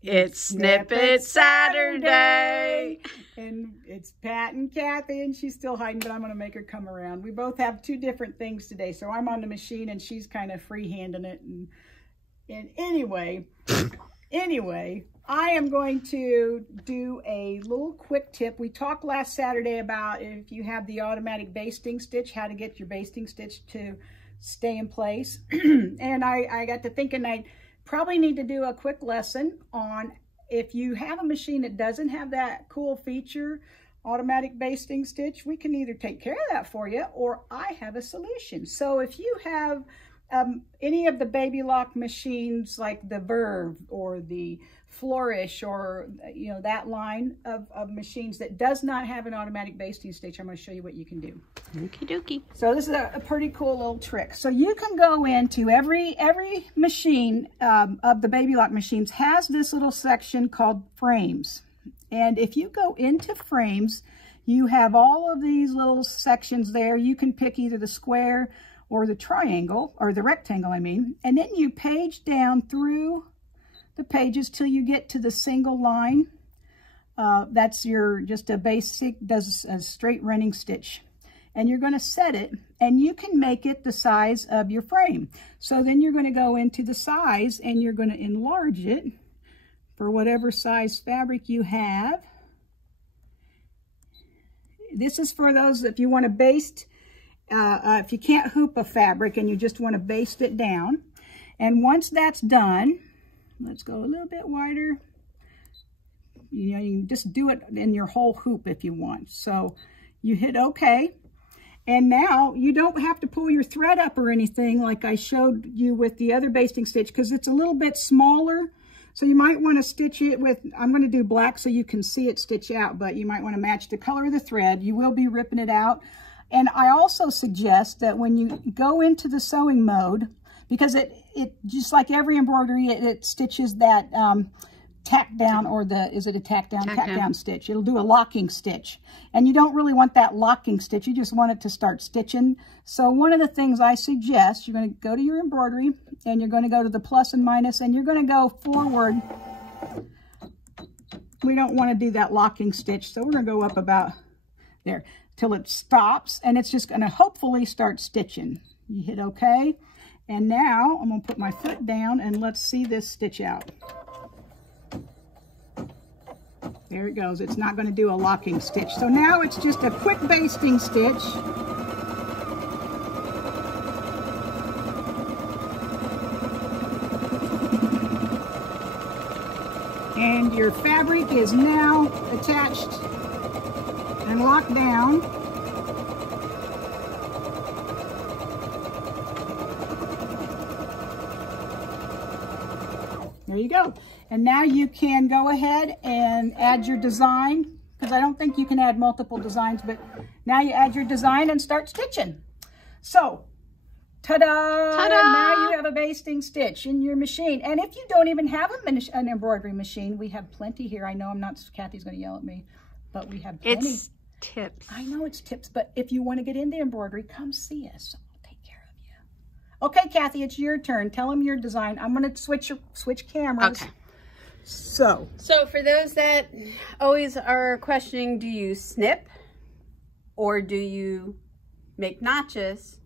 It's Snippet Saturday. And it's Pat and Kathy, and she's still hiding, but I'm going to make her come around. We both have two different things today, so I'm on the machine, and she's kind of free-handing it. And anyway, I am going to do a little quick tip. We talked last Saturday about if you have the automatic basting stitch, how to get your basting stitch to stay in place. And I got to thinking I probably need to do a quick lesson on if you have a machine that doesn't have that cool feature, automatic basting stitch, we can either take care of that for you or I have a solution. So if you have any of the baby lock machines like the Verve or the Flourish or, you know, that line of machines that does not have an automatic basting stitch, I'm going to show you what you can do. Okie dokie. So this is a pretty cool little trick. So you can go into every machine of the baby lock machines has this little section called frames. And if you go into frames, you have all of these little sections there. You can pick either the square or the triangle, or the rectangle, I mean. And then you page down through the pages till you get to the single line. That's your, just a basic, does a straight running stitch. And you're going to set it, and you can make it the size of your frame. So then you're going to go into the size, and you're going to enlarge it for whatever size fabric you have. This is for those, if you want to baste, if you can't hoop a fabric and you just want to baste it down. And once that's done, let's go a little bit wider. You know, you can just do it in your whole hoop if you want. So you hit OK. And now you don't have to pull your thread up or anything like I showed you with the other basting stitch, because it's a little bit smaller. So you might want to stitch it with, I'm going to do black so you can see it stitch out, but you might want to match the color of the thread. You will be ripping it out. And I also suggest that when you go into the sewing mode, because it just like every embroidery, it stitches that tack down, or the, is it a tack down? Tack down stitch. It'll do a locking stitch. And you don't really want that locking stitch. You just want it to start stitching. So one of the things I suggest, you're going to go to your embroidery, and you're going to go to the plus and minus, and you're going to go forward. We don't want to do that locking stitch, so we're going to go up about there till it stops, and it's just going to hopefully start stitching. You hit OK. And now I'm going to put my foot down, and let's see this stitch out. There it goes. It's not going to do a locking stitch. So now it's just a quick basting stitch. And your fabric is now attached and locked down. There you go. And now you can go ahead and add your design, because I don't think you can add multiple designs, but now you add your design and start stitching. So, ta-da! Ta-da! Now you have a basting stitch in your machine. And if you don't even have an embroidery machine, we have plenty here. I know I'm not, Kathy's going to yell at me, but we have plenty. It's tips. I know it's tips, but if you want to get into embroidery, come see us. Okay, Kathy, it's your turn. Tell them your design. I'm going to switch cameras. Okay. So for those that always are questioning, do you snip or do you make notches?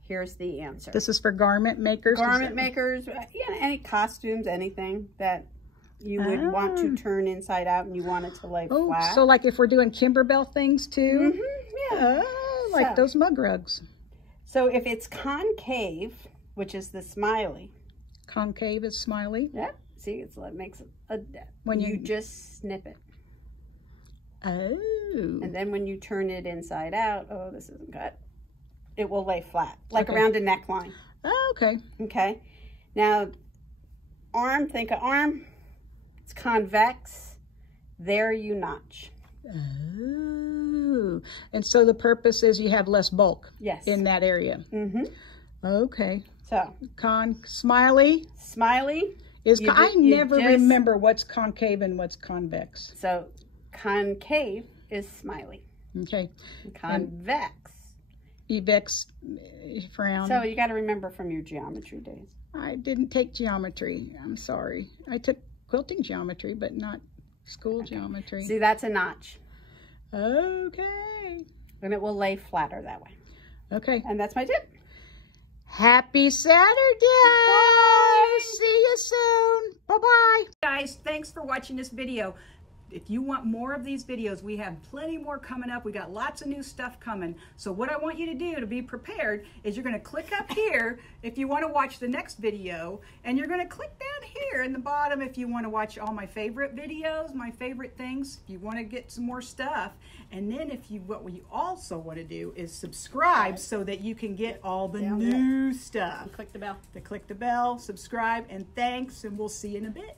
Here's the answer. This is for garment makers? Garment makers, yeah, any costumes, anything that you would want to turn inside out and you want it to lay flat. So like if we're doing Kimberbell things too? Mm-hmm, yeah. Oh, like those mug rugs. So if it's concave, which is the smiley. Concave is smiley? Yeah. See, it makes a when you just snip it. Oh. And then when you turn it inside out, oh, this isn't cut. It will lay flat, like around a neckline. Oh, okay. Okay. Now, arm, think of arm. It's convex. There you notch. Oh. And so the purpose is you have less bulk in that area. Mm-hmm. Okay. So smiley is I never remember what's concave and what's convex. So concave is smiley. Okay. Convex. Evex frown. So you got to remember from your geometry days. I didn't take geometry. I'm sorry. I took quilting geometry, but not school geometry. See, that's a notch. Okay. And it will lay flatter that way. Okay. And that's my tip. Happy Saturday! Bye. See you soon. Bye-bye. Guys, thanks for watching this video. If you want more of these videos, we have plenty more coming up. We got lots of new stuff coming. So what I want you to do to be prepared is you're going to click up here if you want to watch the next video, and you're going to click down here in the bottom if you want to watch all my favorite videos, my favorite things, if you want to get some more stuff. And then what we also want to do is subscribe so that you can get all the new stuff. And click the bell. Click the bell, subscribe, and thanks, and we'll see you in a bit.